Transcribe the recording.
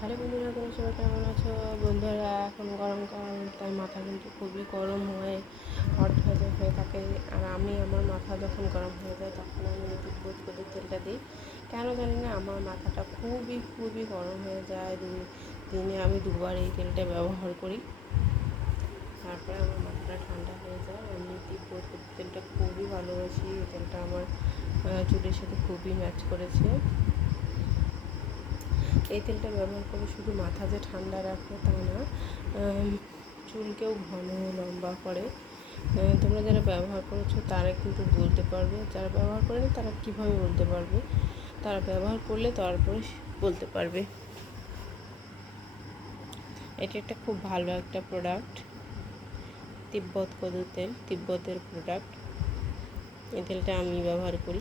Hello বন্ধুরা, তোমরা সবাই কেমন আছো? বন্ধুরা, এখন গরমকাল তাই মাথা কিন্তু খুবই গরম হয় হট হয়ে হয়ে থাকে। আর আমি, আমার মাথা যখন গরম হয়ে যায়, তখন আমি বোধ করে তেলটা দিই। কেন জানি না, আমার মাথাটা খুবই খুবই গরম হয়ে যায়। দিনে আমি দুবার এই তেলটা ব্যবহার করি। তারপরে আমার মাথাটা ঠান্ডা হয়ে যায়। আমি তিব্বত তেলটা খুবই ভালোবাসি। এই তেলটা আমার চুলের সাথে খুবই ম্যাচ করেছে। এই তেলটা ব্যবহার করে শুধু মাথা যে ঠান্ডা রাখে তা না চুলকেও ঘন লম্বা করে। তোমরা যারা ব্যবহার করেছ তারা কিন্তু বলতে পারবে, যারা ব্যবহার করেনি তারা কীভাবে বলতে পারবে? তারা ব্যবহার করলে তারপরে বলতে পারবে। এটি একটা খুব ভালো একটা প্রোডাক্ট তিব্বত কদু তেল, তিব্বতের প্রোডাক্ট এই তেলটা আমি ব্যবহার করি।